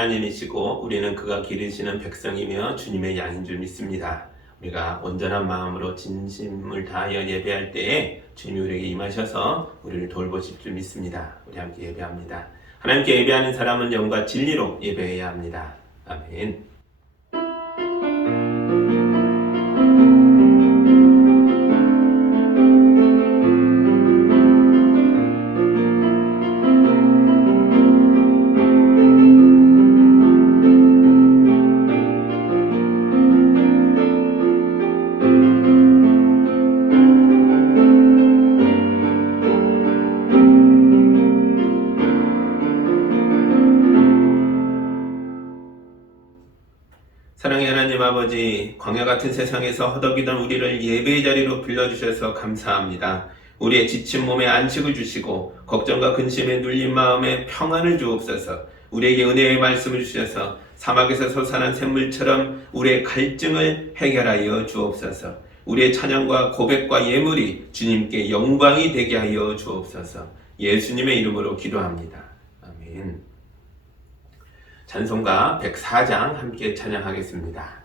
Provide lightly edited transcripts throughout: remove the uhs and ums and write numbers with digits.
하나님이시고 우리는 그가 기르시는 백성이며 주님의 양인 줄 믿습니다. 우리가 온전한 마음으로 진심을 다하여 예배할 때에 주님이 우리에게 임하셔서 우리를 돌보실 줄 믿습니다. 우리 함께 예배합니다. 하나님께 예배하는 사람은 영과 진리로 예배해야 합니다. 아멘. 사랑의 하나님 아버지, 광야 같은 세상에서 허덕이던 우리를 예배의 자리로 불러주셔서 감사합니다. 우리의 지친 몸에 안식을 주시고 걱정과 근심에 눌린 마음에 평안을 주옵소서. 우리에게 은혜의 말씀을 주셔서 사막에서 솟아난 샘물처럼 우리의 갈증을 해결하여 주옵소서. 우리의 찬양과 고백과 예물이 주님께 영광이 되게 하여 주옵소서. 예수님의 이름으로 기도합니다. 아멘. 찬송가 104장 함께 찬양하겠습니다.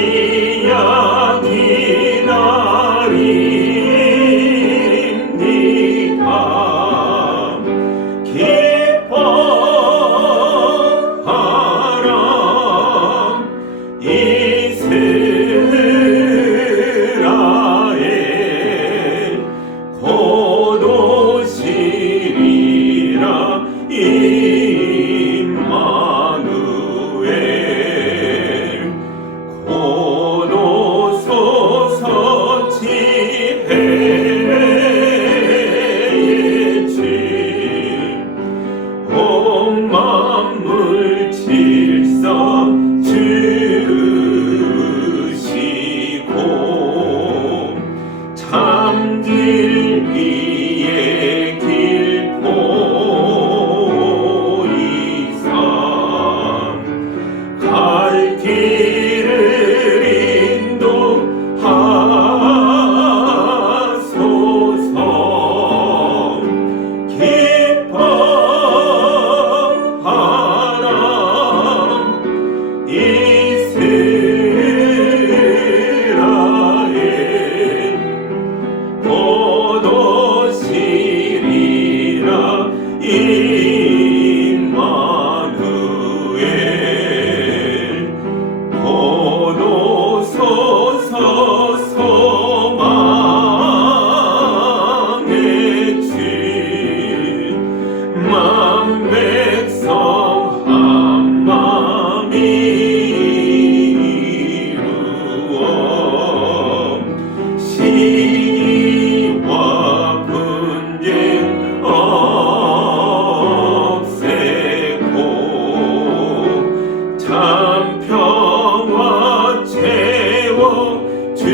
메시아 기다립니다. 기뻐하라 이스라엘 곧 오시리라 임마누엘 곧 오소서 지혜의 진 온 만물 질서 주시고 참 진리의 길 보이사 갈 길을 인도하소서. 기뻐하라 이스라엘 곧 오시리라 임마누엘 곧 오소서 소망의 주만 백성 한 마음 이루어 시기와 분쟁 없애고 참 평화 채워 주소서.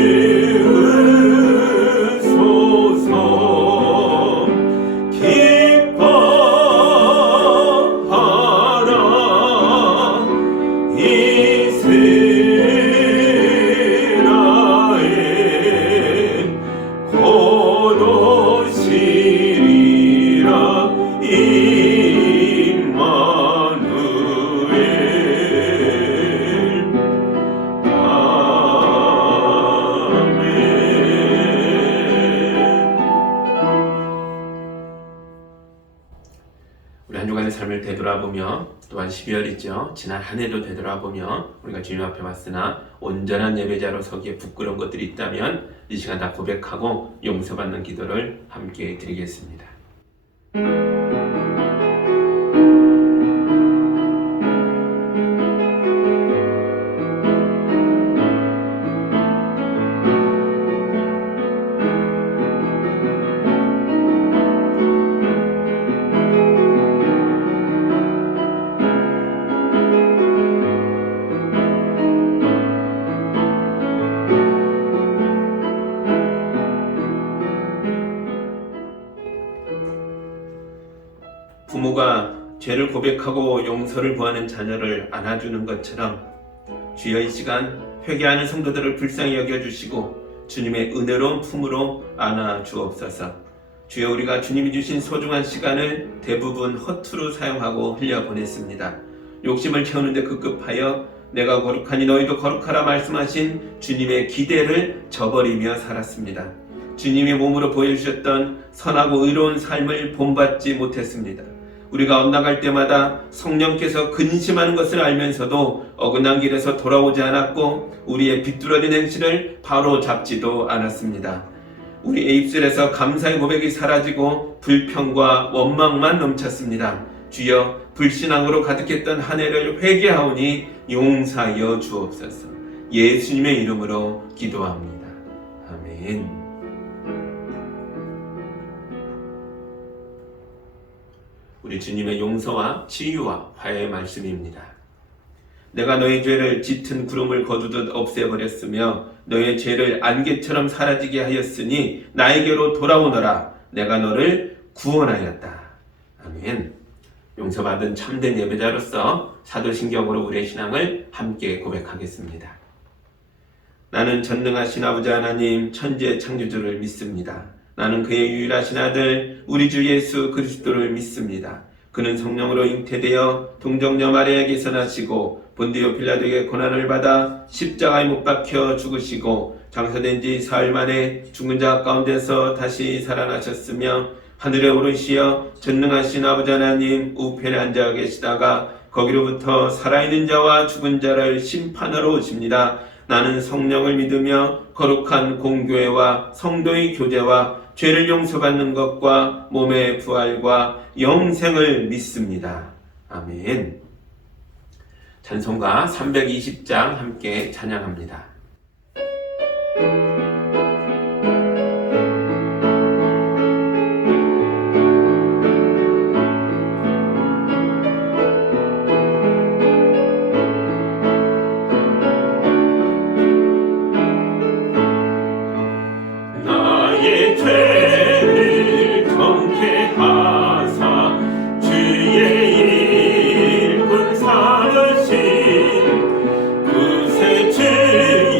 기뻐하라 이스라엘 곧 오시리라 임마누엘. 아멘. 우리 한 주간의 삶을 되돌아보며 또한 12월이죠. 지난 한 해도 되돌아보며 우리가 주님 앞에 왔으나 온전한 예배자로 서기에 부끄러운 것들이 있다면 이 시간 다 고백하고 용서받는 기도를 함께 드리겠습니다. 죄를 고백하고 용서를 구하는 자녀를 안아주는 것처럼 주여 이 시간 회개하는 성도들을 불쌍히 여겨주시고 주님의 은혜로운 품으로 안아 주옵소서. 주여 우리가 주님이 주신 소중한 시간을 대부분 허투루 사용하고 흘려보냈습니다. 욕심을 채우는데 급급하여 내가 거룩하니 너희도 거룩하라 말씀하신 주님의 기대를 저버리며 살았습니다. 주님이 몸으로 보여주셨던 선하고 의로운 삶을 본받지 못했습니다. 우리가 엇나갈 때마다 성령께서 근심하는 것을 알면서도 어긋난 길에서 돌아오지 않았고 우리의 비뚤어진 행실을 바로 잡지도 않았습니다. 우리의 입술에서 감사의 고백이 사라지고 불평과 원망만 넘쳤습니다. 주여 불신앙으로 가득했던 한 해를 회개하오니 용서하여 주옵소서. 예수님의 이름으로 기도합니다. 아멘. 우리 주님의 용서와 치유와 화해의 말씀입니다. 내가 너의 죄를 짙은 구름을 거두듯 없애버렸으며 너의 죄를 안개처럼 사라지게 하였으니 나에게로 돌아오너라. 내가 너를 구원하였다. 아멘. 용서받은 참된 예배자로서 사도신경으로 우리의 신앙을 함께 고백하겠습니다. 나는 전능하신 아버지 하나님 천지의 창조주를 믿습니다. 나는 그의 유일하신 아들 우리 주 예수 그리스도를 믿습니다. 그는 성령으로 잉태되어 동정녀 마리아에게서 나시고 본디오 빌라도에게 고난을 받아 십자가에 못 박혀 죽으시고 장사된 지 사흘 만에 죽은 자 가운데서 다시 살아나셨으며 하늘에 오르시어 전능하신 아버지 하나님 우편에 앉아 계시다가 거기로부터 살아있는 자와 죽은 자를 심판하러 오십니다. 나는 성령을 믿으며 거룩한 공교회와 성도의 교제와 죄를 용서받는 것과 몸의 부활과 영생을 믿습니다. 아멘. 찬송가 320장 함께 찬양합니다. 나의 죄를 정죄하사 주의 일꾼 삼으신 구세주의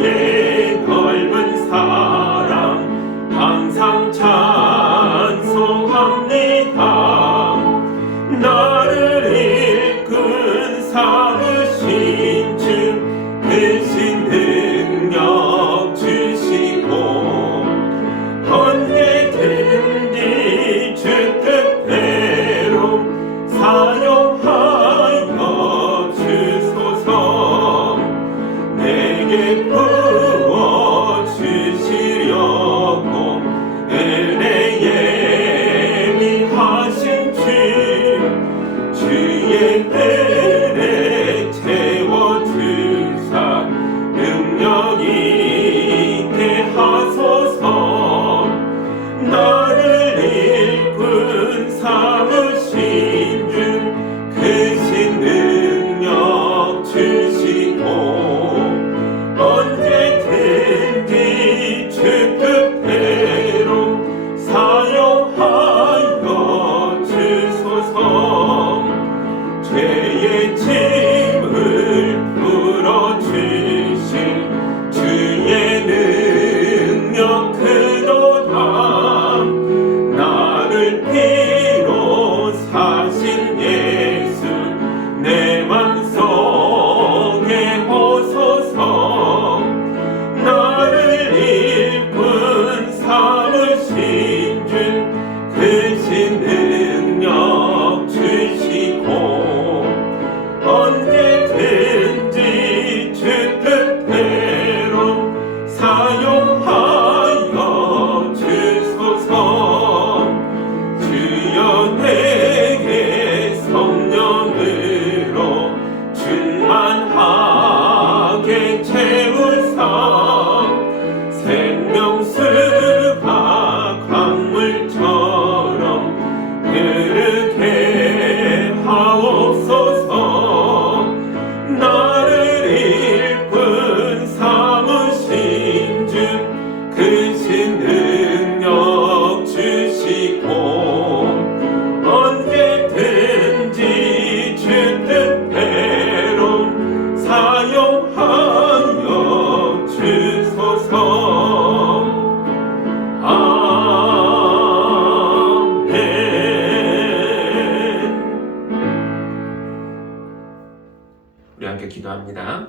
기도합니다.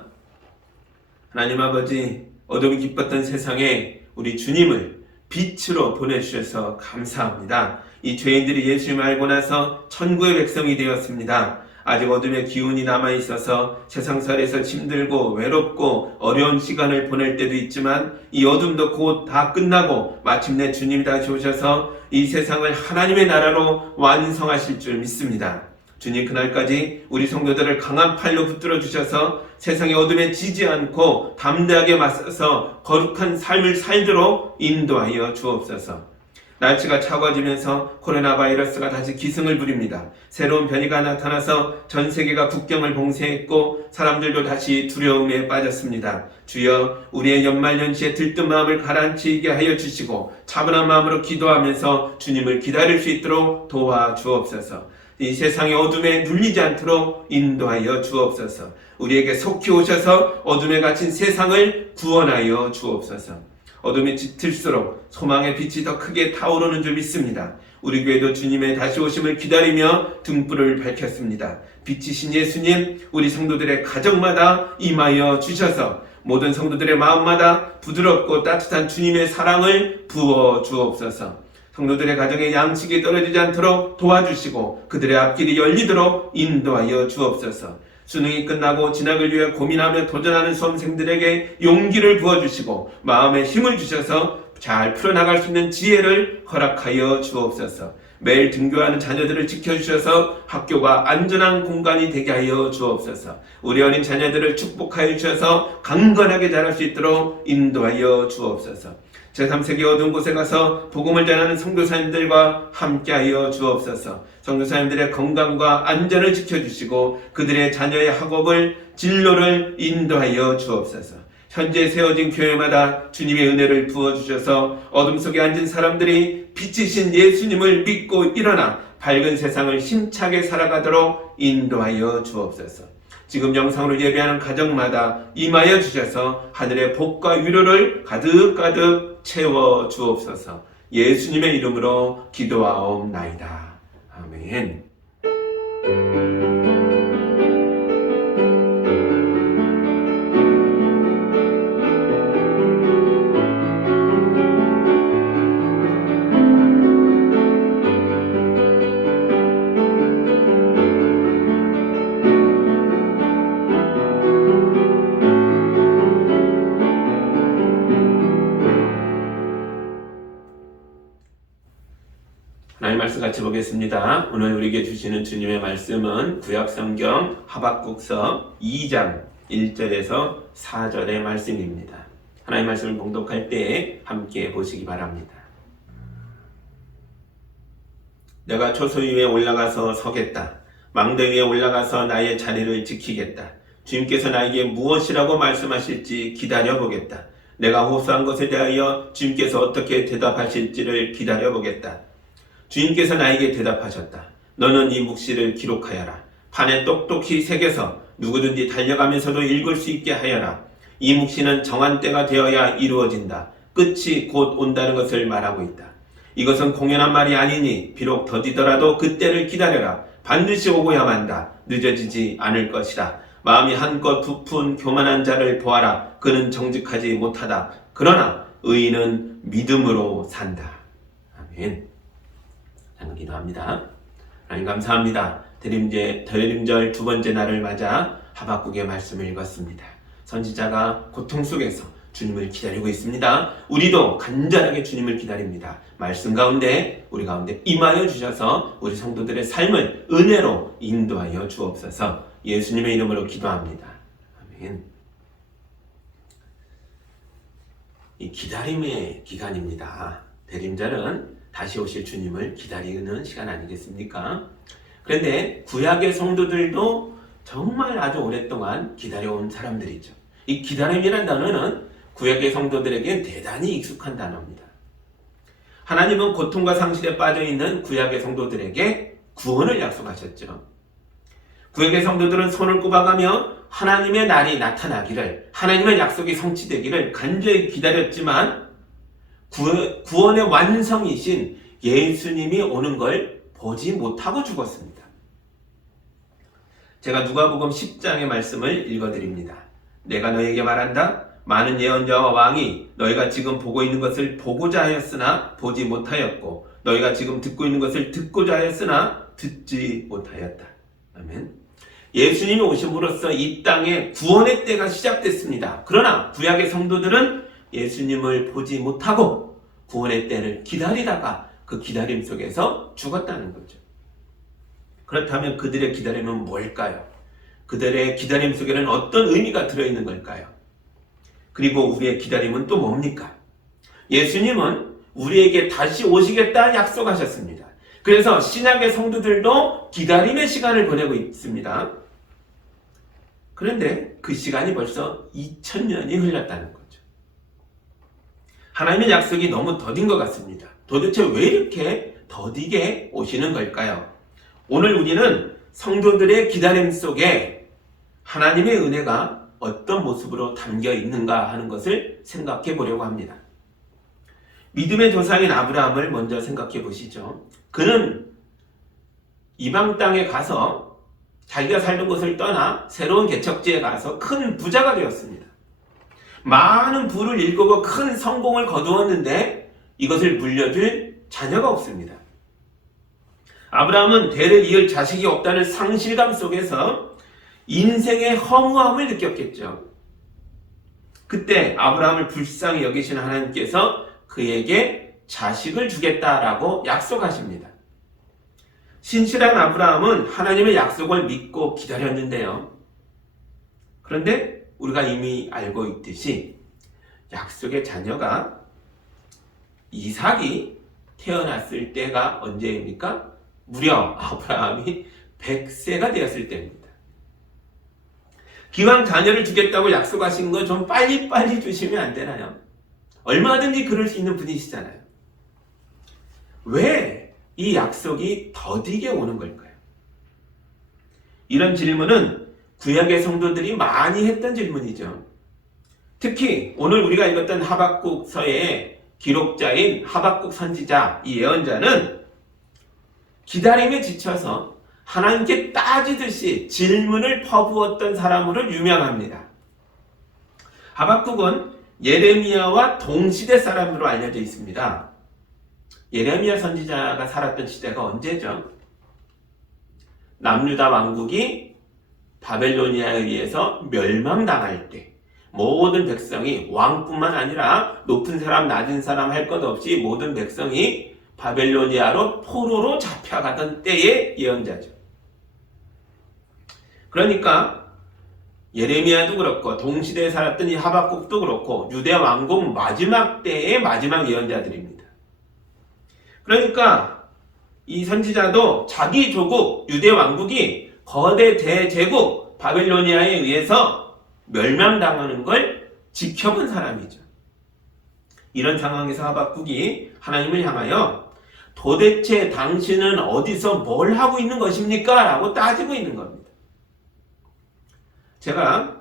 하나님 아버지, 어둠이 깊었던 세상에 우리 주님을 빛으로 보내주셔서 감사합니다. 이 죄인들이 예수님을 알고 나서 천국의 백성이 되었습니다. 아직 어둠의 기운이 남아있어서 세상살이에서 힘들고 외롭고 어려운 시간을 보낼 때도 있지만 이 어둠도 곧 다 끝나고 마침내 주님이 다시 오셔서 이 세상을 하나님의 나라로 완성하실 줄 믿습니다. 주님, 그날까지 우리 성도들을 강한 팔로 붙들어 주셔서 세상의 어둠에 지지 않고 담대하게 맞서서 거룩한 삶을 살도록 인도하여 주옵소서. 날씨가 차가워지면서 코로나 바이러스가 다시 기승을 부립니다. 새로운 변이가 나타나서 전 세계가 국경을 봉쇄했고 사람들도 다시 두려움에 빠졌습니다. 주여, 우리의 연말연시에 들뜬 마음을 가라앉히게 하여 주시고 차분한 마음으로 기도하면서 주님을 기다릴 수 있도록 도와주옵소서. 이 세상의 어둠에 눌리지 않도록 인도하여 주옵소서. 우리에게 속히 오셔서 어둠에 갇힌 세상을 구원하여 주옵소서. 어둠이 짙을수록 소망의 빛이 더 크게 타오르는 줄 믿습니다. 우리 교회도 주님의 다시 오심을 기다리며 등불을 밝혔습니다. 빛이신 예수님, 우리 성도들의 가정마다 임하여 주셔서 모든 성도들의 마음마다 부드럽고 따뜻한 주님의 사랑을 부어 주옵소서. 성도들의 가정에 양식이 떨어지지 않도록 도와주시고 그들의 앞길이 열리도록 인도하여 주옵소서. 수능이 끝나고 진학을 위해 고민하며 도전하는 수험생들에게 용기를 부어주시고 마음에 힘을 주셔서 잘 풀어나갈 수 있는 지혜를 허락하여 주옵소서. 매일 등교하는 자녀들을 지켜주셔서 학교가 안전한 공간이 되게 하여 주옵소서. 우리 어린 자녀들을 축복하여 주셔서 강건하게 자랄 수 있도록 인도하여 주옵소서. 제3세기 어두운 곳에 가서 복음을 전하는 선교사님들과 함께하여 주옵소서. 선교사님들의 건강과 안전을 지켜주시고 그들의 자녀의 학업을 진로를 인도하여 주옵소서. 현재 세워진 교회마다 주님의 은혜를 부어주셔서 어둠 속에 앉은 사람들이 빛이신 예수님을 믿고 일어나 밝은 세상을 힘차게 살아가도록 인도하여 주옵소서. 지금 영상으로 예배하는 가정마다 임하여 주셔서 하늘의 복과 위로를 가득가득 채워 주옵소서. 예수님의 이름으로 기도하옵나이다. 아멘. 하나님 말씀 같이 보겠습니다. 오늘 우리에게 주시는 주님의 말씀은 구약성경 하박국서 2장 1절에서 4절의 말씀입니다. 하나님 말씀을 봉독할 때 함께 보시기 바랍니다. 내가 초소 위에 올라가서 서겠다. 망대 위에 올라가서 나의 자리를 지키겠다. 주님께서 나에게 무엇이라고 말씀하실지 기다려보겠다. 내가 호소한 것에 대하여 주님께서 어떻게 대답하실지를 기다려보겠다. 주님께서 나에게 대답하셨다. 너는 이 묵시를 기록하여라. 판에 똑똑히 새겨서 누구든지 달려가면서도 읽을 수 있게 하여라. 이 묵시는 정한 때가 되어야 이루어진다. 끝이 곧 온다는 것을 말하고 있다. 이것은 공연한 말이 아니니 비록 더디더라도 그때를 기다려라. 반드시 오고야 만다. 늦어지지 않을 것이다. 마음이 한껏 부푼 교만한 자를 보아라. 그는 정직하지 못하다. 그러나 의인은 믿음으로 산다. 아멘. 기도합니다. 하나님 감사합니다. 대림절 두 번째 날을 맞아 하박국의 말씀을 읽었습니다. 선지자가 고통 속에서 주님을 기다리고 있습니다. 우리도 간절하게 주님을 기다립니다. 말씀 가운데 우리 가운데 임하여 주셔서 우리 성도들의 삶을 은혜로 인도하여 주옵소서. 예수님의 이름으로 기도합니다. 아멘. 이 기다림의 기간입니다. 대림절은 다시 오실 주님을 기다리는 시간 아니겠습니까? 그런데 구약의 성도들도 정말 아주 오랫동안 기다려온 사람들이죠. 이 기다림이라는 단어는 구약의 성도들에겐 대단히 익숙한 단어입니다. 하나님은 고통과 상실에 빠져있는 구약의 성도들에게 구원을 약속하셨죠. 구약의 성도들은 손을 꼽아가며 하나님의 날이 나타나기를, 하나님의 약속이 성취되기를 간절히 기다렸지만 구원의 완성이신 예수님이 오는 걸 보지 못하고 죽었습니다. 제가 누가복음 10장의 말씀을 읽어드립니다. 내가 너에게 말한다. 많은 예언자와 왕이 너희가 지금 보고 있는 것을 보고자 하였으나 보지 못하였고 너희가 지금 듣고 있는 것을 듣고자 하였으나 듣지 못하였다. 아멘. 예수님이 오심으로써 이 땅에 구원의 때가 시작됐습니다. 그러나 구약의 성도들은 예수님을 보지 못하고 구원의 때를 기다리다가 그 기다림 속에서 죽었다는 거죠. 그렇다면 그들의 기다림은 뭘까요? 그들의 기다림 속에는 어떤 의미가 들어있는 걸까요? 그리고 우리의 기다림은 또 뭡니까? 예수님은 우리에게 다시 오시겠다 약속하셨습니다. 그래서 신약의 성도들도 기다림의 시간을 보내고 있습니다. 그런데 그 시간이 벌써 2000년이 흘렀다는 거죠. 하나님의 약속이 너무 더딘 것 같습니다. 도대체 왜 이렇게 더디게 오시는 걸까요? 오늘 우리는 성도들의 기다림 속에 하나님의 은혜가 어떤 모습으로 담겨 있는가 하는 것을 생각해 보려고 합니다. 믿음의 조상인 아브라함을 먼저 생각해 보시죠. 그는 이방 땅에 가서 자기가 살던 곳을 떠나 새로운 개척지에 가서 큰 부자가 되었습니다. 많은 부를 일구고 큰 성공을 거두었는데 이것을 물려줄 자녀가 없습니다. 아브라함은 대를 이을 자식이 없다는 상실감 속에서 인생의 허무함을 느꼈겠죠. 그때 아브라함을 불쌍히 여기시는 하나님께서 그에게 자식을 주겠다라고 약속하십니다. 신실한 아브라함은 하나님의 약속을 믿고 기다렸는데요. 그런데 우리가 이미 알고 있듯이 약속의 자녀가 이삭이 태어났을 때가 언제입니까? 무려 아브라함이 100세가 되었을 때입니다. 기왕 자녀를 주겠다고 약속하신 거 좀 빨리빨리 주시면 안 되나요? 얼마든지 그럴 수 있는 분이시잖아요. 왜 이 약속이 더디게 오는 걸까요? 이런 질문은 구약의 성도들이 많이 했던 질문이죠. 특히 오늘 우리가 읽었던 하박국서의 기록자인 하박국 선지자, 이 예언자는 기다림에 지쳐서 하나님께 따지듯이 질문을 퍼부었던 사람으로 유명합니다. 하박국은 예레미야와 동시대 사람으로 알려져 있습니다. 예레미야 선지자가 살았던 시대가 언제죠? 남유다 왕국이 바벨로니아에 의해서 멸망당할 때 모든 백성이, 왕뿐만 아니라 높은 사람 낮은 사람 할 것 없이 모든 백성이 바벨로니아로 포로로 잡혀가던 때의 예언자죠. 그러니까 예레미야도 그렇고 동시대에 살았던 이 하박국도 그렇고 유대 왕국 마지막 때의 마지막 예언자들입니다. 그러니까 이 선지자도 자기 조국 유대 왕국이 거대 대제국 바벨로니아에 의해서 멸망당하는 걸 지켜본 사람이죠. 이런 상황에서 하박국이 하나님을 향하여 도대체 당신은 어디서 뭘 하고 있는 것입니까? 라고 따지고 있는 겁니다. 제가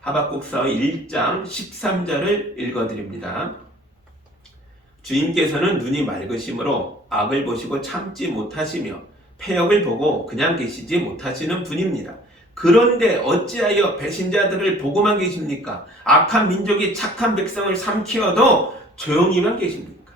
하박국서 1장 13절을 읽어드립니다. 주님께서는 눈이 맑으심으로 악을 보시고 참지 못하시며 패역을 보고 그냥 계시지 못하시는 분입니다. 그런데 어찌하여 배신자들을 보고만 계십니까? 악한 민족이 착한 백성을 삼키어도 조용히만 계십니까?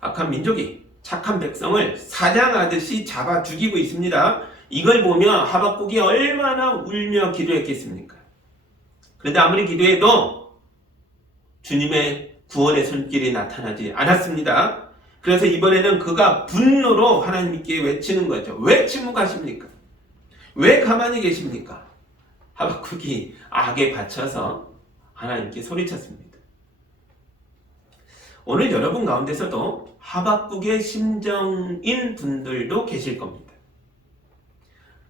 악한 민족이 착한 백성을 사냥하듯이 잡아 죽이고 있습니다. 이걸 보며 하박국이 얼마나 울며 기도했겠습니까? 그런데 아무리 기도해도 주님의 구원의 손길이 나타나지 않았습니다. 그래서 이번에는 그가 분노로 하나님께 외치는 거죠. 왜 침묵하십니까? 왜 가만히 계십니까? 하박국이 악에 갇혀서 하나님께 소리쳤습니다. 오늘 여러분 가운데서도 하박국의 심정인 분들도 계실 겁니다.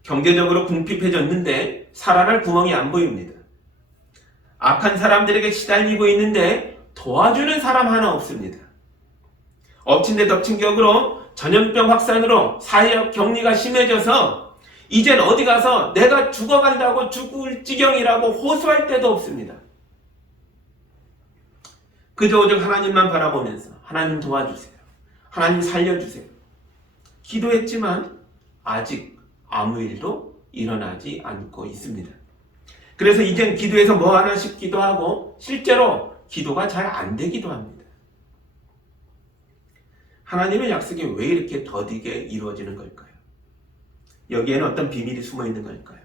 경제적으로 궁핍해졌는데 살아날 구멍이 안 보입니다. 악한 사람들에게 시달리고 있는데 도와주는 사람 하나 없습니다. 엎친 데 덮친 격으로 전염병 확산으로 사회적 격리가 심해져서 이젠 어디 가서 내가 죽어간다고 죽을 지경이라고 호소할 데도 없습니다. 그저 오직 하나님만 바라보면서 하나님 도와주세요. 하나님 살려주세요. 기도했지만 아직 아무 일도 일어나지 않고 있습니다. 그래서 이젠 기도에서 뭐 하나 싶기도 하고 실제로 기도가 잘 안 되기도 합니다. 하나님의 약속이 왜 이렇게 더디게 이루어지는 걸까요? 여기에는 어떤 비밀이 숨어 있는 걸까요?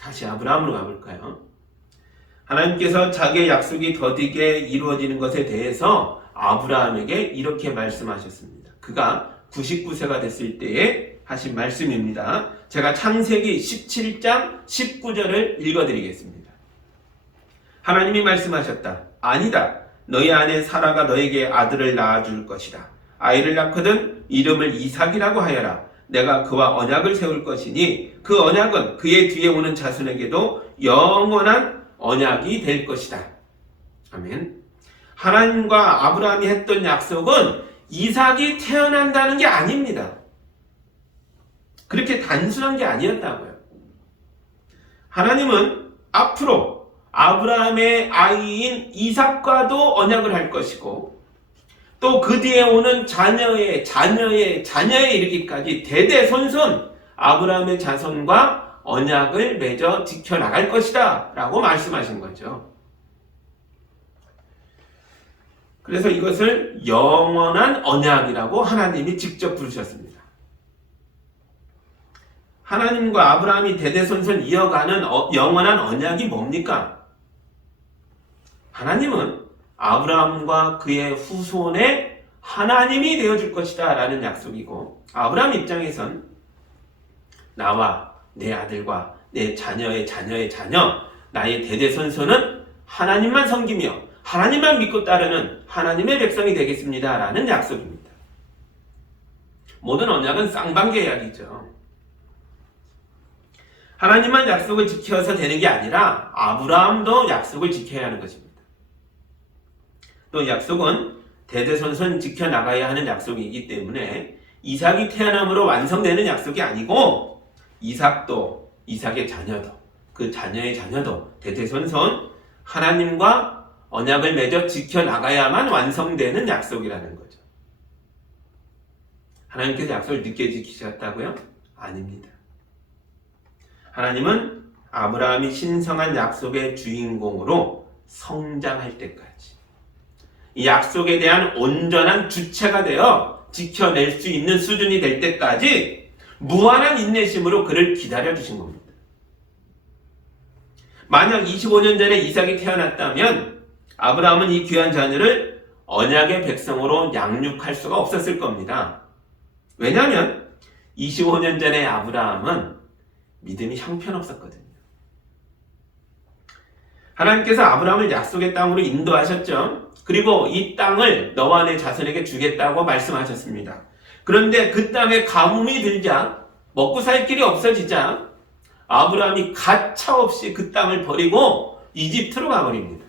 다시 아브라함으로 가볼까요? 하나님께서 자기의 약속이 더디게 이루어지는 것에 대해서 아브라함에게 이렇게 말씀하셨습니다. 그가 99세가 됐을 때에 하신 말씀입니다. 제가 창세기 17장 19절을 읽어드리겠습니다. 하나님이 말씀하셨다. 아니다. 너희 아내 사라가 너에게 아들을 낳아줄 것이다. 아이를 낳거든 이름을 이삭이라고 하여라. 내가 그와 언약을 세울 것이니 그 언약은 그의 뒤에 오는 자손에게도 영원한 언약이 될 것이다. 아멘. 하나님과 아브라함이 했던 약속은 이삭이 태어난다는 게 아닙니다. 그렇게 단순한 게 아니었다고요. 하나님은 앞으로 아브라함의 아이인 이삭과도 언약을 할 것이고 또 그 뒤에 오는 자녀의 자녀에 이르기까지 대대손손 아브라함의 자손과 언약을 맺어 지켜나갈 것이다 라고 말씀하신 거죠. 그래서 이것을 영원한 언약이라고 하나님이 직접 부르셨습니다. 하나님과 아브라함이 대대손손 이어가는 영원한 언약이 뭡니까? 하나님은 아브라함과 그의 후손의 하나님이 되어줄 것이다 라는 약속이고 아브라함 입장에선 나와 내 아들과 내 자녀의 자녀의 자녀 나의 대대손손은 하나님만 섬기며 하나님만 믿고 따르는 하나님의 백성이 되겠습니다 라는 약속입니다. 모든 언약은 쌍방계약이죠. 하나님만 약속을 지켜서 되는 게 아니라 아브라함도 약속을 지켜야 하는 것입니다. 또 약속은 대대손손 지켜나가야 하는 약속이기 때문에 이삭이 태어남으로 완성되는 약속이 아니고 이삭도 이삭의 자녀도 그 자녀의 자녀도 대대손손 하나님과 언약을 맺어 지켜나가야만 완성되는 약속이라는 거죠. 하나님께서 약속을 늦게 지키셨다고요? 아닙니다. 하나님은 아브라함이 신성한 약속의 주인공으로 성장할 때까지 이 약속에 대한 온전한 주체가 되어 지켜낼 수 있는 수준이 될 때까지 무한한 인내심으로 그를 기다려주신 겁니다. 만약 25년 전에 이삭이 태어났다면 아브라함은 이 귀한 자녀를 언약의 백성으로 양육할 수가 없었을 겁니다. 왜냐하면 25년 전에 아브라함은 믿음이 형편없었거든요. 하나님께서 아브라함을 약속의 땅으로 인도하셨죠. 그리고 이 땅을 너와 내 자손에게 주겠다고 말씀하셨습니다. 그런데 그 땅에 가뭄이 들자 먹고 살 길이 없어지자 아브라함이 가차없이 그 땅을 버리고 이집트로 가버립니다.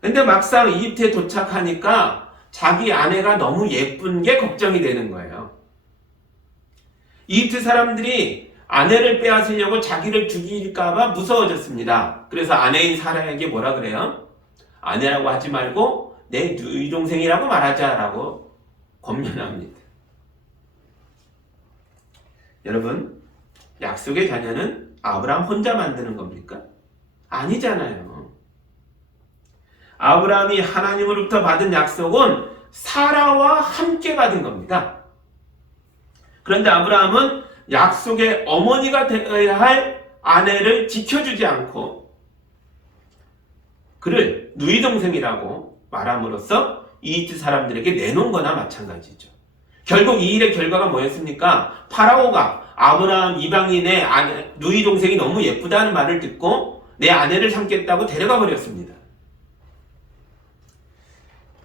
근데 막상 이집트에 도착하니까 자기 아내가 너무 예쁜 게 걱정이 되는 거예요. 이집트 사람들이 아내를 빼앗으려고 자기를 죽일까봐 무서워졌습니다. 그래서 아내인 사라에게 뭐라 그래요? 아내라고 하지 말고 내 누이 동생이라고 말하자라고 권면합니다. 여러분, 약속의 자녀는 아브라함 혼자 만드는 겁니까? 아니잖아요. 아브라함이 하나님으로부터 받은 약속은 사라와 함께 받은 겁니다. 그런데 아브라함은 약속의 어머니가 되어야 할 아내를 지켜주지 않고 그를 누이 동생이라고 말함으로써 이집트 사람들에게 내놓은 거나 마찬가지죠. 결국 이 일의 결과가 뭐였습니까? 파라오가 아브라함 이방인의 아내, 누이 동생이 너무 예쁘다는 말을 듣고 내 아내를 삼겠다고 데려가 버렸습니다.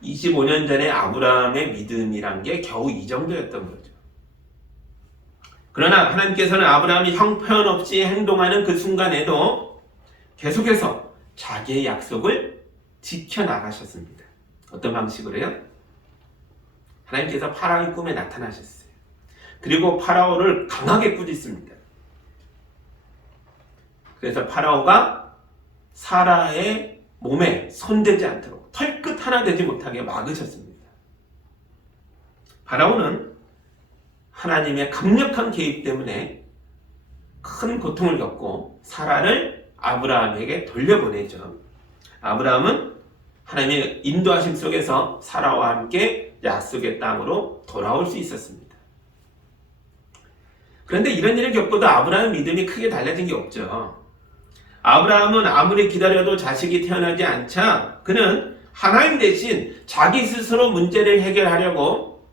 25년 전에 아브라함의 믿음이란 게 겨우 이 정도였던 거죠. 그러나 하나님께서는 아브라함이 형편없이 행동하는 그 순간에도 계속해서 자기의 약속을 지켜나가셨습니다. 어떤 방식으로요? 하나님께서 파라오의 꿈에 나타나셨어요. 그리고 파라오를 강하게 꾸짖습니다. 그래서 파라오가 사라의 몸에 손대지 않도록 털끝 하나 되지 못하게 막으셨습니다. 파라오는 하나님의 강력한 개입 때문에 큰 고통을 겪고 사라를 아브라함에게 돌려보내죠. 아브라함은 하나님의 인도하심 속에서 사라와 함께 약속의 땅으로 돌아올 수 있었습니다. 그런데 이런 일을 겪고도 아브라함의 믿음이 크게 달라진 게 없죠. 아브라함은 아무리 기다려도 자식이 태어나지 않자 그는 하나님 대신 자기 스스로 문제를 해결하려고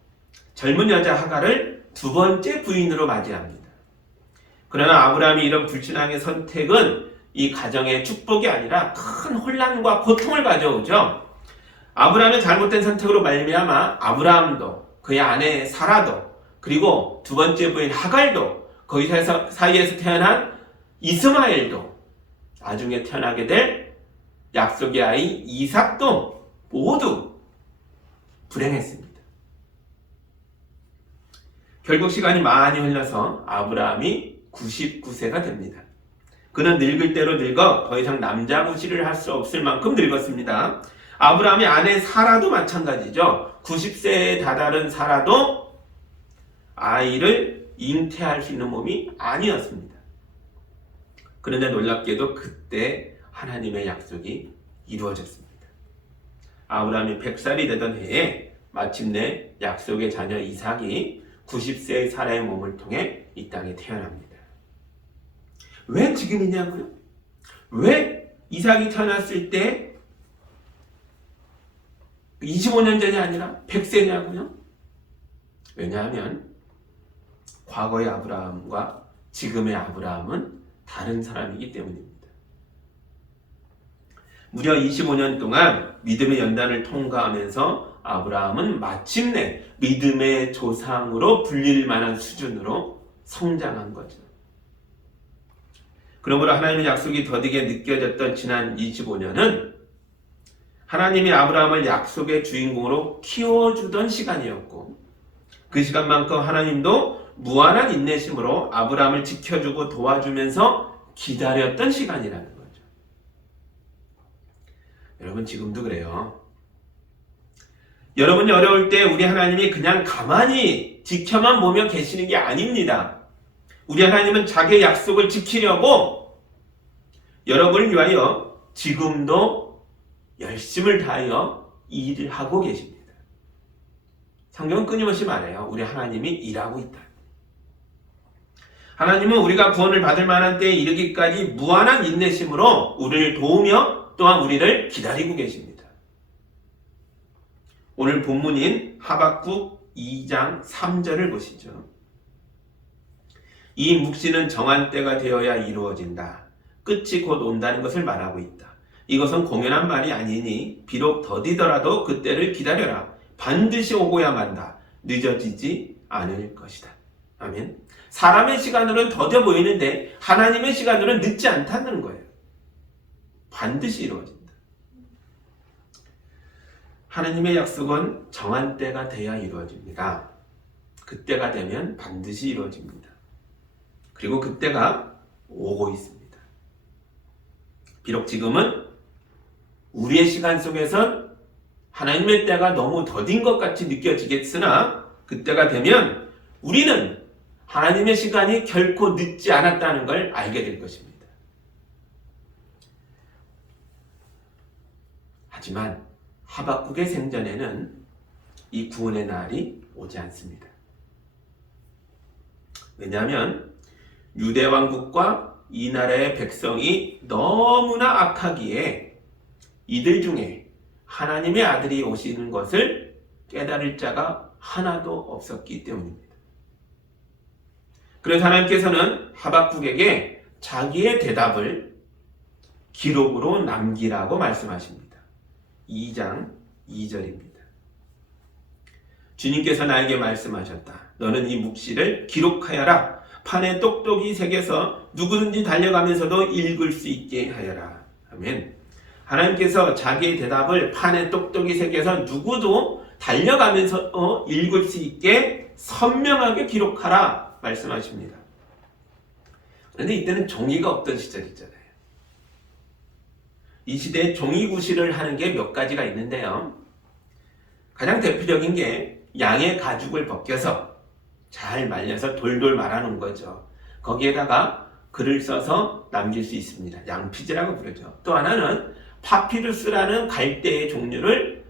젊은 여자 하갈을 두 번째 부인으로 맞이합니다. 그러나 아브라함이 이런 불신앙의 선택은 이 가정의 축복이 아니라 큰 혼란과 고통을 가져오죠. 아브라함의 잘못된 선택으로 말미암아 아브라함도 그의 아내 사라도 그리고 두 번째 부인 하갈도 거기 사이에서 태어난 이스마엘도 나중에 태어나게 될 약속의 아이 이삭도 모두 불행했습니다. 결국 시간이 많이 흘러서 아브라함이 99세가 됩니다. 그는 늙을 대로 늙어 더 이상 남자 구실을 할 수 없을 만큼 늙었습니다. 아브라함의 아내 사라도 마찬가지죠. 90세에 다다른 사라도 아이를 잉태할 수 있는 몸이 아니었습니다. 그런데 놀랍게도 그때 하나님의 약속이 이루어졌습니다. 아브라함이 100살이 되던 해에 마침내 약속의 자녀 이삭이 90세의 사라의 몸을 통해 이 땅에 태어납니다. 왜 지금이냐고요? 왜 이삭이 태어났을 때 25년 전이 아니라 100세냐고요? 왜냐하면 과거의 아브라함과 지금의 아브라함은 다른 사람이기 때문입니다. 무려 25년 동안 믿음의 연단을 통과하면서 아브라함은 마침내 믿음의 조상으로 불릴 만한 수준으로 성장한 거죠. 그러므로 하나님의 약속이 더디게 느껴졌던 지난 25년은 하나님이 아브라함을 약속의 주인공으로 키워주던 시간이었고 그 시간만큼 하나님도 무한한 인내심으로 아브라함을 지켜주고 도와주면서 기다렸던 시간이라는 거죠. 여러분 지금도 그래요. 여러분이 어려울 때 우리 하나님이 그냥 가만히 지켜만 보며 계시는 게 아닙니다. 우리 하나님은 자기의 약속을 지키려고 여러분을 위하여 지금도 열심을 다하여 일을 하고 계십니다. 성경은 끊임없이 말해요. 우리 하나님이 일하고 있다. 하나님은 우리가 구원을 받을 만한 때에 이르기까지 무한한 인내심으로 우리를 도우며 또한 우리를 기다리고 계십니다. 오늘 본문인 하박국 2장 3절을 보시죠. 이 묵시는 정한 때가 되어야 이루어진다. 끝이 곧 온다는 것을 말하고 있다. 이것은 공연한 말이 아니니 비록 더디더라도 그때를 기다려라. 반드시 오고야 만다. 늦어지지 않을 것이다. 아멘. 사람의 시간으로는 더뎌 보이는데 하나님의 시간으로는 늦지 않다는 거예요. 반드시 이루어진다. 하나님의 약속은 정한 때가 돼야 이루어집니다. 그때가 되면 반드시 이루어집니다. 그리고 그때가 오고 있습니다. 비록 지금은 우리의 시간 속에선 하나님의 때가 너무 더딘 것 같이 느껴지겠으나 그때가 되면 우리는 하나님의 시간이 결코 늦지 않았다는 걸 알게 될 것입니다. 하지만 하박국의 생전에는 이 구원의 날이 오지 않습니다. 왜냐하면 유대 왕국과 이 나라의 백성이 너무나 악하기에 이들 중에 하나님의 아들이 오시는 것을 깨달을 자가 하나도 없었기 때문입니다. 그래서 하나님께서는 하박국에게 자기의 대답을 기록으로 남기라고 말씀하십니다. 2장 2절입니다. 주님께서 나에게 말씀하셨다. 너는 이 묵시를 기록하여라. 판에 똑똑히 새겨서 누구든지 달려가면서도 읽을 수 있게 하여라. 아멘. 하나님께서 자기의 대답을 판에 똑똑히 새겨서 누구도 달려가면서 읽을 수 있게 선명하게 기록하라 말씀하십니다. 그런데 이때는 종이가 없던 시절이잖아요. 이 시대에 종이 구실을 하는 게 몇 가지가 있는데요. 가장 대표적인 게 양의 가죽을 벗겨서 잘 말려서 돌돌 말아놓은 거죠. 거기에다가 글을 써서 남길 수 있습니다. 양피지라고 부르죠. 또 하나는 파피루스라는 갈대의 종류를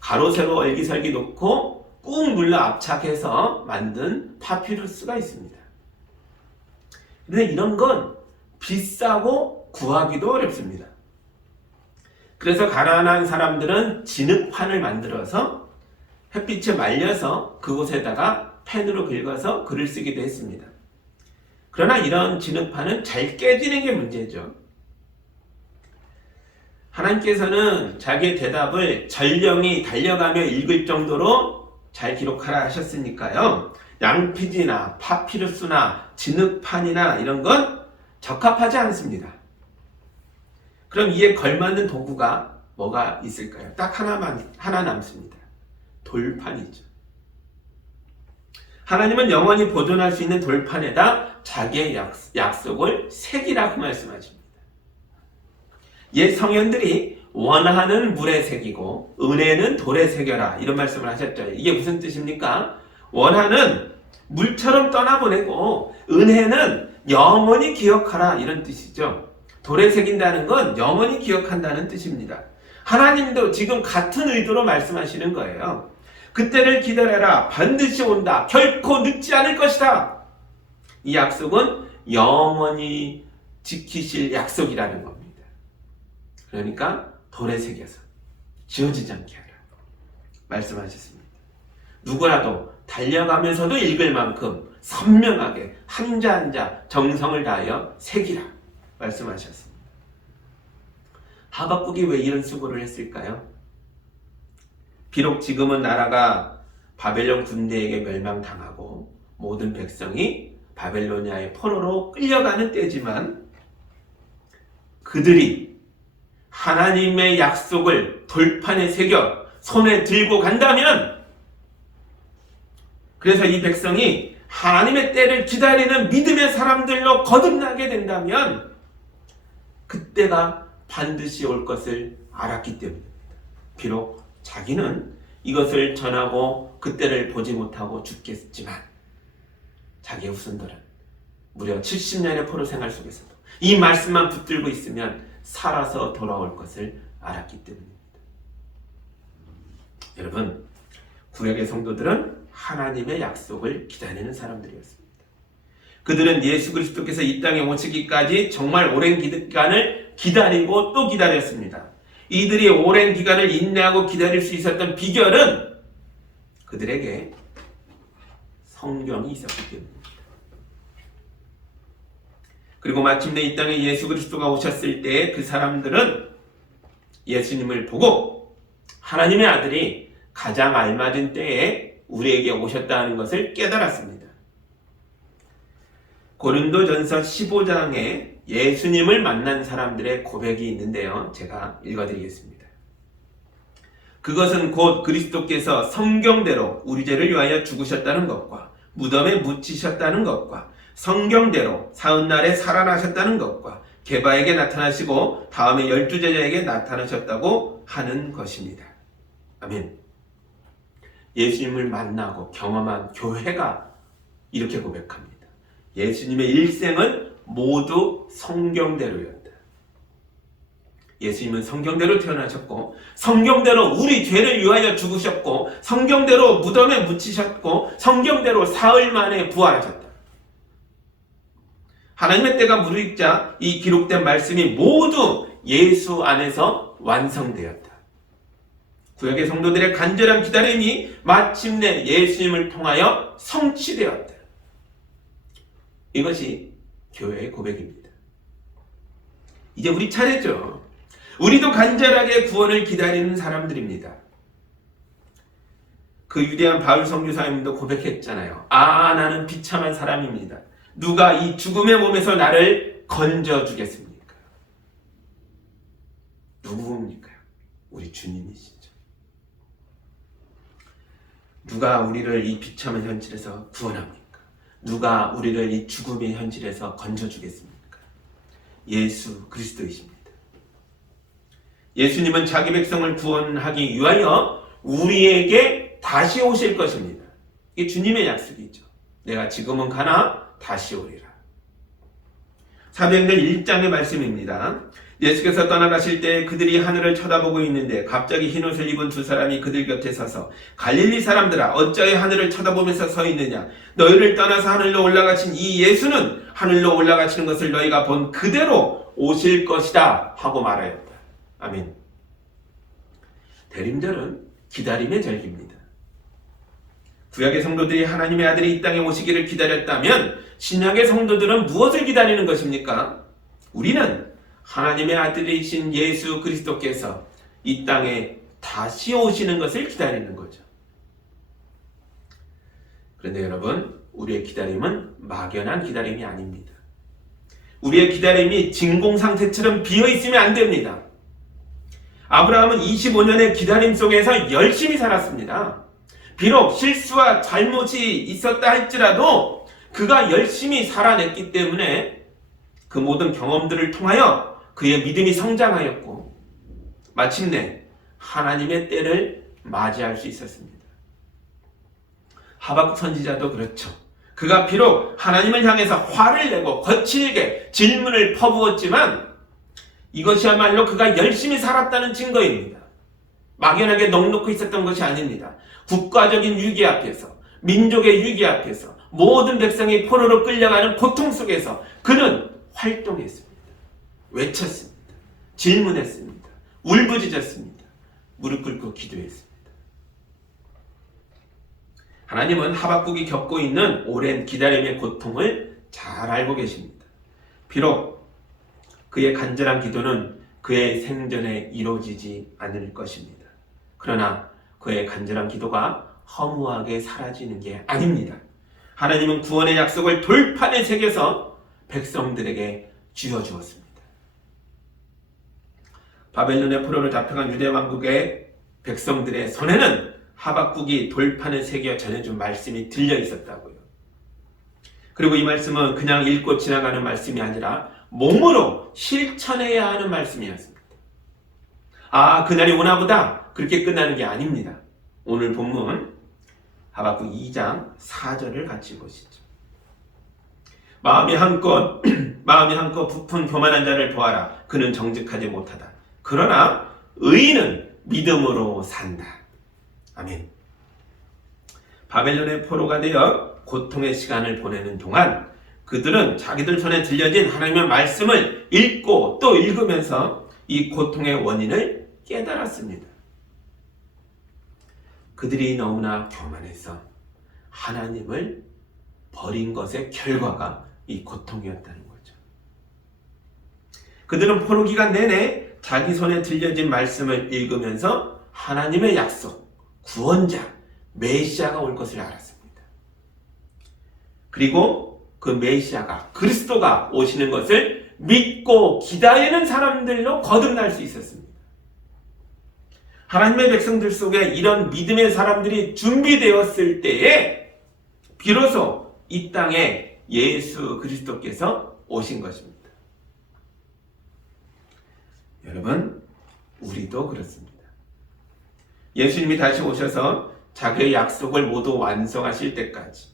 가로 세로 얼기설기 놓고 꾹 눌러 압착해서 만든 파피루스가 있습니다. 그런데 이런 건 비싸고 구하기도 어렵습니다. 그래서 가난한 사람들은 진흙판을 만들어서 햇빛에 말려서 그곳에다가 펜으로 긁어서 글을 쓰기도 했습니다. 그러나 이런 진흙판은 잘 깨지는 게 문제죠. 하나님께서는 자기의 대답을 전령이 달려가며 읽을 정도로 잘 기록하라 하셨으니까요. 양피지나 파피루스나 진흙판이나 이런 건 적합하지 않습니다. 그럼 이에 걸맞는 도구가 뭐가 있을까요? 딱 하나 남습니다. 돌판이죠. 하나님은 영원히 보존할 수 있는 돌판에다 자기의 약속을 새기라고 말씀하십니다. 옛 성현들이 원하는 물에 새기고 은혜는 돌에 새겨라 이런 말씀을 하셨죠. 이게 무슨 뜻입니까? 원하는 물처럼 떠나보내고 은혜는 영원히 기억하라 이런 뜻이죠. 돌에 새긴다는 건 영원히 기억한다는 뜻입니다. 하나님도 지금 같은 의도로 말씀하시는 거예요. 그때를 기다려라. 반드시 온다. 결코 늦지 않을 것이다. 이 약속은 영원히 지키실 약속이라는 겁니다. 그러니까 돌에 새겨서 지워지지 않게 하라 말씀하셨습니다. 누구라도 달려가면서도 읽을 만큼 선명하게 한자 한자 정성을 다하여 새기라 말씀하셨습니다. 하박국이 왜 이런 수고를 했을까요? 비록 지금은 나라가 바벨론 군대에게 멸망당하고 모든 백성이 바벨로니아의 포로로 끌려가는 때지만 그들이 하나님의 약속을 돌판에 새겨 손에 들고 간다면, 그래서 이 백성이 하나님의 때를 기다리는 믿음의 사람들로 거듭나게 된다면 그때가 반드시 올 것을 알았기 때문입니다. 비록 자기는 이것을 전하고 그때를 보지 못하고 죽겠지만 자기의 후손들은 무려 70년의 포로 생활 속에서도 이 말씀만 붙들고 있으면 살아서 돌아올 것을 알았기 때문입니다. 여러분, 구약의 성도들은 하나님의 약속을 기다리는 사람들이었습니다. 그들은 예수 그리스도께서 이 땅에 오시기까지 정말 오랜 기간을 기다리고 또 기다렸습니다. 이들이 오랜 기간을 인내하고 기다릴 수 있었던 비결은 그들에게 성경이 있었기 때문입니다. 그리고 마침내 이 땅에 예수 그리스도가 오셨을 때 그 사람들은 예수님을 보고 하나님의 아들이 가장 알맞은 때에 우리에게 오셨다는 것을 깨달았습니다. 고린도전서 15장에 예수님을 만난 사람들의 고백이 있는데요. 제가 읽어드리겠습니다. 그것은 곧 그리스도께서 성경대로 우리 죄를 위하여 죽으셨다는 것과 무덤에 묻히셨다는 것과 성경대로 사흘날에 살아나셨다는 것과 게바에게 나타나시고 다음에 12제자에게 나타나셨다고 하는 것입니다. 아멘. 예수님을 만나고 경험한 교회가 이렇게 고백합니다. 예수님의 일생은 모두 성경대로였다. 예수님은 성경대로 태어나셨고 성경대로 우리 죄를 위하여 죽으셨고 성경대로 무덤에 묻히셨고 성경대로 사흘 만에 부활하셨다. 하나님의 때가 무르익자 이 기록된 말씀이 모두 예수 안에서 완성되었다. 구약의 성도들의 간절한 기다림이 마침내 예수님을 통하여 성취되었다. 이것이 교회의 고백입니다. 이제 우리 차례죠. 우리도 간절하게 구원을 기다리는 사람들입니다. 그 위대한 바울 선교사님도 고백했잖아요. 나는 비참한 사람입니다. 누가 이 죽음의 몸에서 나를 건져주겠습니까? 누구입니까? 우리 주님이시죠. 누가 우리를 이 비참한 현실에서 구원합니까? 누가 우리를 이 죽음의 현실에서 건져주겠습니까? 예수 그리스도이십니다. 예수님은 자기 백성을 구원하기 위하여 우리에게 다시 오실 것입니다. 이게 주님의 약속이죠. 내가 지금은 가나 다시 오리라. 사도행전 1장의 말씀입니다. 예수께서 떠나가실 때 그들이 하늘을 쳐다보고 있는데 갑자기 흰옷을 입은 두 사람이 그들 곁에 서서 갈릴리 사람들아 어찌하여 하늘을 쳐다보면서 서 있느냐. 너희를 떠나서 하늘로 올라가신 이 예수는 하늘로 올라가시는 것을 너희가 본 그대로 오실 것이다 하고 말하였다. 아멘. 대림절은 기다림의 절기입니다. 구약의 성도들이 하나님의 아들이 이 땅에 오시기를 기다렸다면 신약의 성도들은 무엇을 기다리는 것입니까? 우리는 하나님의 아들이신 예수 그리스도께서 이 땅에 다시 오시는 것을 기다리는 거죠. 그런데 여러분, 우리의 기다림은 막연한 기다림이 아닙니다. 우리의 기다림이 진공상태처럼 비어있으면 안 됩니다. 아브라함은 25년의 기다림 속에서 열심히 살았습니다. 비록 실수와 잘못이 있었다 할지라도 그가 열심히 살아냈기 때문에 그 모든 경험들을 통하여 그의 믿음이 성장하였고 마침내 하나님의 때를 맞이할 수 있었습니다. 하박국 선지자도 그렇죠. 그가 비록 하나님을 향해서 화를 내고 거칠게 질문을 퍼부었지만 이것이야말로 그가 열심히 살았다는 증거입니다. 막연하게 넉넉히 있었던 것이 아닙니다. 국가적인 위기 앞에서, 민족의 위기 앞에서, 모든 백성이 포로로 끌려가는 고통 속에서 그는 활동했습니다. 외쳤습니다. 질문했습니다. 울부짖었습니다. 무릎 꿇고 기도했습니다. 하나님은 하박국이 겪고 있는 오랜 기다림의 고통을 잘 알고 계십니다. 비록 그의 간절한 기도는 그의 생전에 이루어지지 않을 것입니다. 그러나 그의 간절한 기도가 허무하게 사라지는 게 아닙니다. 하나님은 구원의 약속을 돌판에 새겨서 백성들에게 쥐어주었습니다. 바벨론의 포로로 잡혀간 유대 왕국의 백성들의 손에는 하박국이 돌판에 새겨 전해준 말씀이 들려 있었다고요. 그리고 이 말씀은 그냥 읽고 지나가는 말씀이 아니라 몸으로 실천해야 하는 말씀이었습니다. 아, 그날이 오나보다 그렇게 끝나는 게 아닙니다. 오늘 본문 하박국 2장 4절을 같이 보시죠. 마음이 한껏 부푼 교만한 자를 보아라. 그는 정직하지 못하다. 그러나 의인은 믿음으로 산다. 아멘. 바벨론의 포로가 되어 고통의 시간을 보내는 동안 그들은 자기들 손에 들려진 하나님의 말씀을 읽고 또 읽으면서 이 고통의 원인을 깨달았습니다. 그들이 너무나 교만해서 하나님을 버린 것의 결과가 이 고통이었다는 거죠. 그들은 포로 기간 내내 자기 손에 들려진 말씀을 읽으면서 하나님의 약속, 구원자, 메시아가 올 것을 알았습니다. 그리고 그 메시아가, 그리스도가 오시는 것을 믿고 기다리는 사람들로 거듭날 수 있었습니다. 하나님의 백성들 속에 이런 믿음의 사람들이 준비되었을 때에 비로소 이 땅에 예수 그리스도께서 오신 것입니다. 여러분, 우리도 그렇습니다. 예수님이 다시 오셔서 자기의 약속을 모두 완성하실 때까지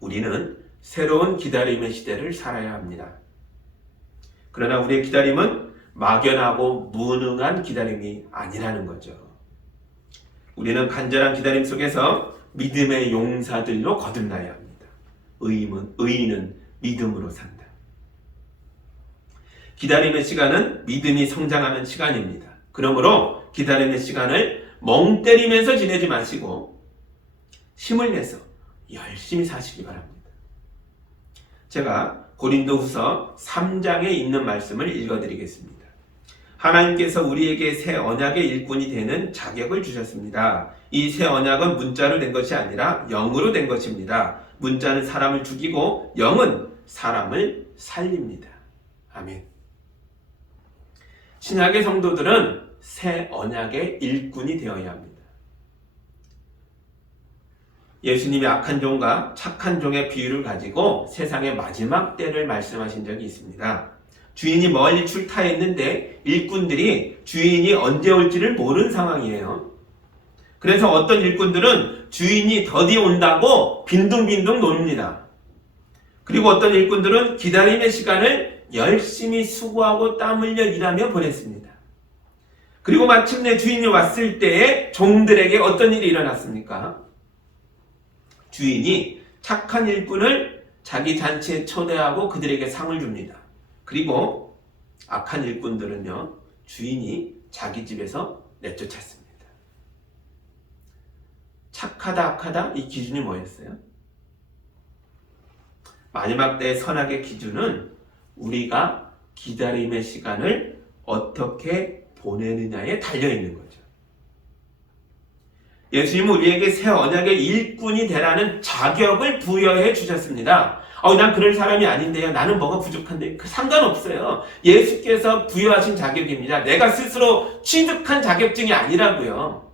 우리는 새로운 기다림의 시대를 살아야 합니다. 그러나 우리의 기다림은 막연하고 무능한 기다림이 아니라는 거죠. 우리는 간절한 기다림 속에서 믿음의 용사들로 거듭나야 합니다. 의인은 믿음으로 산다. 기다림의 시간은 믿음이 성장하는 시간입니다. 그러므로 기다림의 시간을 멍 때리면서 지내지 마시고 힘을 내서 열심히 사시기 바랍니다. 제가 고린도후서 3장에 있는 말씀을 읽어드리겠습니다. 하나님께서 우리에게 새 언약의 일꾼이 되는 자격을 주셨습니다. 이 새 언약은 문자로 된 것이 아니라 영으로 된 것입니다. 문자는 사람을 죽이고 영은 사람을 살립니다. 아멘. 신약의 성도들은 새 언약의 일꾼이 되어야 합니다. 예수님이 악한 종과 착한 종의 비유를 가지고 세상의 마지막 때를 말씀하신 적이 있습니다. 주인이 멀리 출타했는데 일꾼들이 주인이 언제 올지를 모르는 상황이에요. 그래서 어떤 일꾼들은 주인이 더디 온다고 빈둥빈둥 놉니다. 그리고 어떤 일꾼들은 기다림의 시간을 열심히 수고하고 땀 흘려 일하며 보냈습니다. 그리고 마침내 주인이 왔을 때에 종들에게 어떤 일이 일어났습니까? 주인이 착한 일꾼을 자기 잔치에 초대하고 그들에게 상을 줍니다. 그리고 악한 일꾼들은요, 주인이 자기 집에서 내쫓았습니다. 착하다, 악하다, 이 기준이 뭐였어요? 마지막 때의 선악의 기준은 우리가 기다림의 시간을 어떻게 보내느냐에 달려있는 거죠. 예수님은 우리에게 새 언약의 일꾼이 되라는 자격을 부여해 주셨습니다. 난 그럴 사람이 아닌데요. 나는 뭐가 부족한데. 상관없어요. 예수께서 부여하신 자격입니다. 내가 스스로 취득한 자격증이 아니라고요.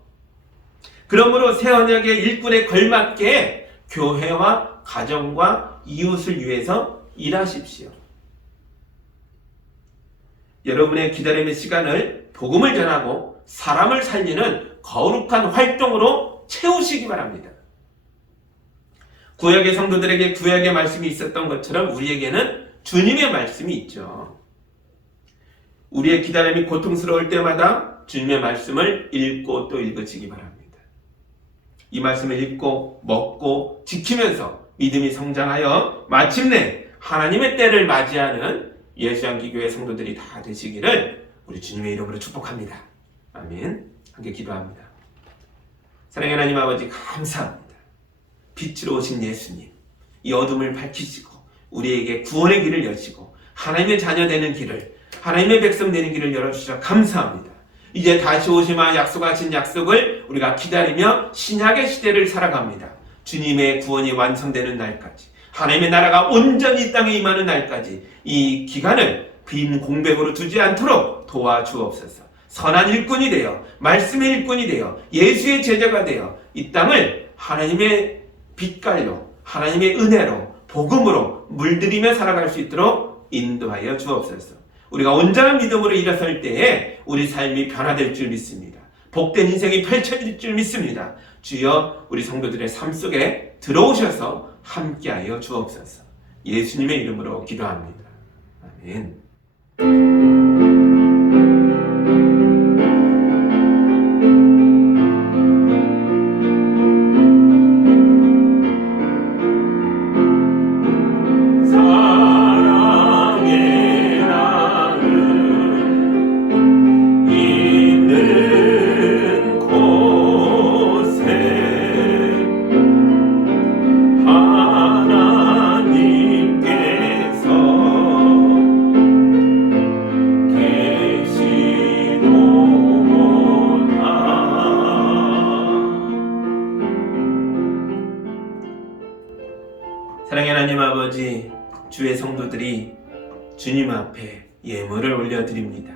그러므로 새 언약의 일꾼에 걸맞게 교회와 가정과 이웃을 위해서 일하십시오. 여러분의 기다림의 시간을 복음을 전하고 사람을 살리는 거룩한 활동으로 채우시기 바랍니다. 구약의 성도들에게 구약의 말씀이 있었던 것처럼 우리에게는 주님의 말씀이 있죠. 우리의 기다림이 고통스러울 때마다 주님의 말씀을 읽고 또 읽으시기 바랍니다. 이 말씀을 읽고 먹고 지키면서 믿음이 성장하여 마침내 하나님의 때를 맞이하는 예수양기교회 성도들이 다 되시기를 우리 주님의 이름으로 축복합니다. 아멘. 함께 기도합니다. 사랑의 하나님 아버지, 감사합니다. 빛으로 오신 예수님, 이 어둠을 밝히시고 우리에게 구원의 길을 여시고 하나님의 자녀 되는 길을, 하나님의 백성 되는 길을 열어주셔서 감사합니다. 이제 다시 오시마 약속하신 약속을 우리가 기다리며 신약의 시대를 살아갑니다. 주님의 구원이 완성되는 날까지, 하나님의 나라가 온전히 이 땅에 임하는 날까지 이 기간을 빈 공백으로 두지 않도록 도와주옵소서. 선한 일꾼이 되어, 말씀의 일꾼이 되어, 예수의 제자가 되어 이 땅을 하나님의 빛깔로, 하나님의 은혜로, 복음으로 물들이며 살아갈 수 있도록 인도하여 주옵소서. 우리가 온전한 믿음으로 일어설 때에 우리 삶이 변화될 줄 믿습니다. 복된 인생이 펼쳐질 줄 믿습니다. 주여, 우리 성도들의 삶 속에 들어오셔서 함께하여 주옵소서. 예수님의 이름으로 기도합니다. 아멘. 사랑의 하나님 아버지, 주의 성도들이 주님 앞에 예물을 올려드립니다.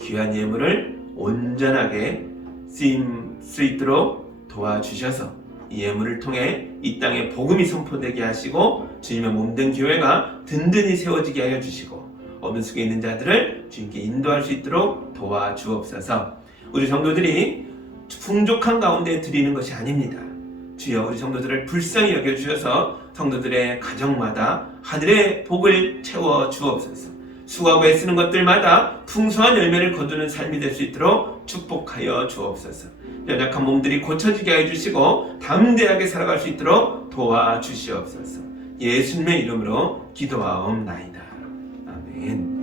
귀한 예물을 온전하게 쓰임 수 있도록 도와주셔서 이 예물을 통해 이 땅에 복음이 선포되게 하시고 주님의 몸된 교회가 든든히 세워지게 하여 주시고 어둠 속에 있는 자들을 주님께 인도할 수 있도록 도와주옵소서. 우리 성도들이 풍족한 가운데 드리는 것이 아닙니다. 주여, 우리 성도들을 불쌍히 여겨주셔서 성도들의 가정마다 하늘의 복을 채워 주옵소서. 수고하고 애쓰는 것들마다 풍성한 열매를 거두는 삶이 될 수 있도록 축복하여 주옵소서. 연약한 몸들이 고쳐지게 해주시고 담대하게 살아갈 수 있도록 도와주시옵소서. 예수님의 이름으로 기도하옵나이다. 아멘.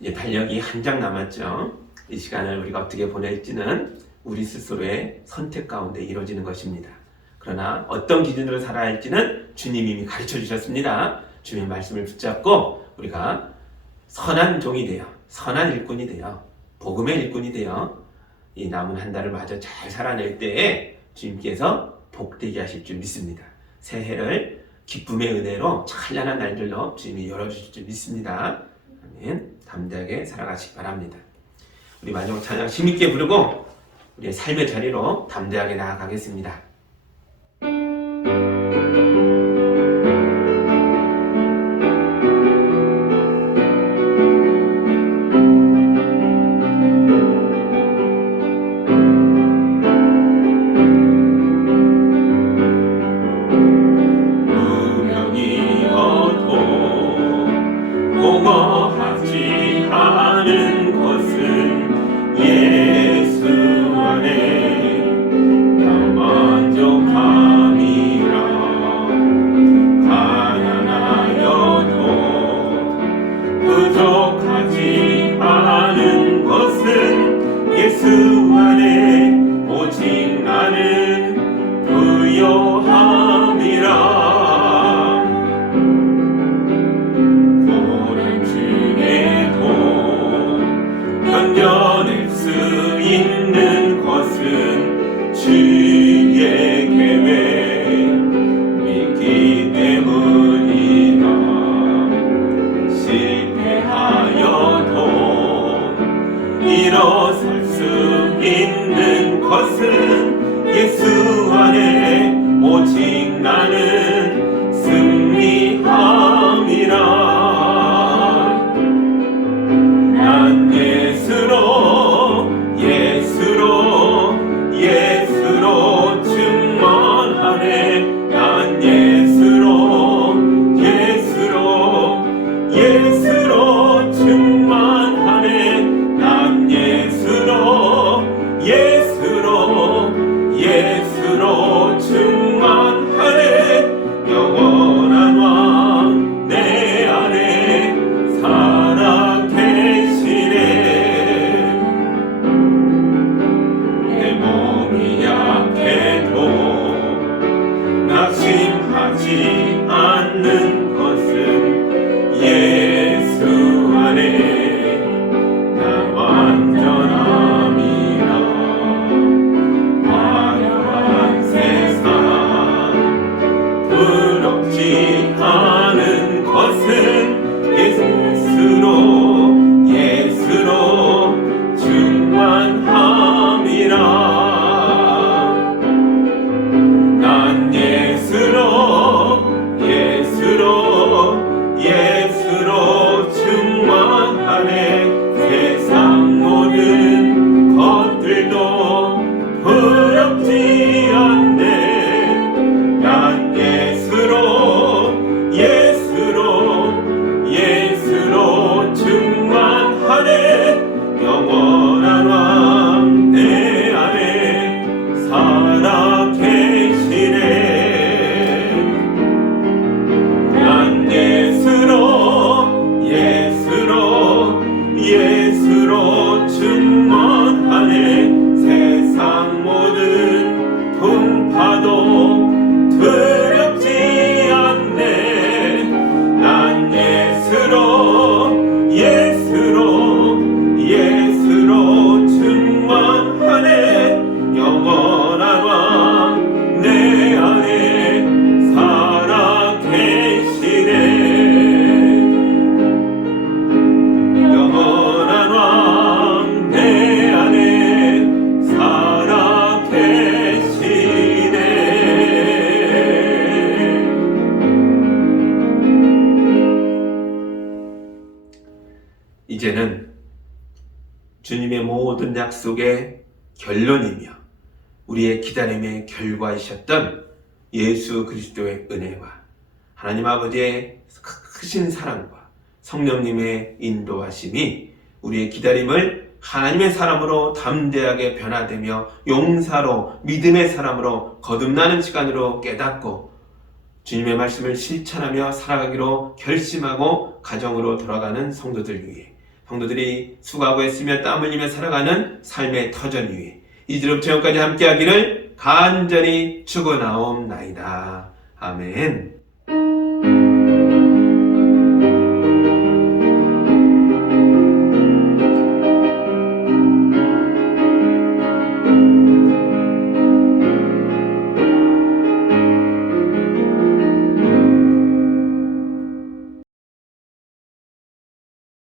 이제 달력이 한 장 남았죠. 이 시간을 우리가 어떻게 보낼지는 우리 스스로의 선택 가운데 이루어지는 것입니다. 그러나 어떤 기준으로 살아야 할지는 주님이 이미 가르쳐 주셨습니다. 주님의 말씀을 붙잡고 우리가 선한 종이 되어, 선한 일꾼이 되어, 복음의 일꾼이 되어 이 남은 한 달을 마저 잘 살아낼 때에 주님께서 복되게 하실 줄 믿습니다. 새해를 기쁨의 은혜로 찬란한 날들로 주님이 열어주실 줄 믿습니다. 아멘. 담대하게 살아가시기 바랍니다. 우리 마지막 찬양 힘있게 부르고 우리의 삶의 자리로 담대하게 나아가겠습니다. 그의 계획 믿기 때문이다. 실패하여도 일어설 수 있는 것은 예수 안에 오직 나는 승리함이라. 난 예수로 충만하네. 난 예수로 충만하네. 난 예수로 충만하네. 영원한 왕 내 안에 살아 계시네. 내 몸이 약해도 낙심하지 않는 것은 예수 안에 난 완전함이라. 화려한 세상 부럽지 않은 것은 예수로 충만함이라. 난 예수로 충만하네. 세상 모든 것들도 부럽지 않네. 난 예수로 충만하네. 영원한 왕 내 안에 살아 계시네. 난 예수로 충만하네. 세상 모든 풍파도 두렵지 않네. 난 예수로 충만하네. 영원한 왕 내 안에 살아 계시네. 영원한 왕 내 안에 살아 계시네. 이제는 주님의 모든 약속의 결론이며 우리의 기다림의 결과이셨던 예수 그리스도의 은혜와 하나님 아버지의 크신 사랑과 성령님의 인도하심이 우리의 기다림을 하나님의 사람으로 담대하게 변화되며 용사로 믿음의 사람으로 거듭나는 시간으로 깨닫고 주님의 말씀을 실천하며 살아가기로 결심하고 가정으로 돌아가는 성도들 위해, 성도들이 수고하고 애쓰며 땀 흘리며 살아가는 삶의 터전 위에 이제로부터 영까지 함께하기를 간절히 축원하옵나이다. 아멘.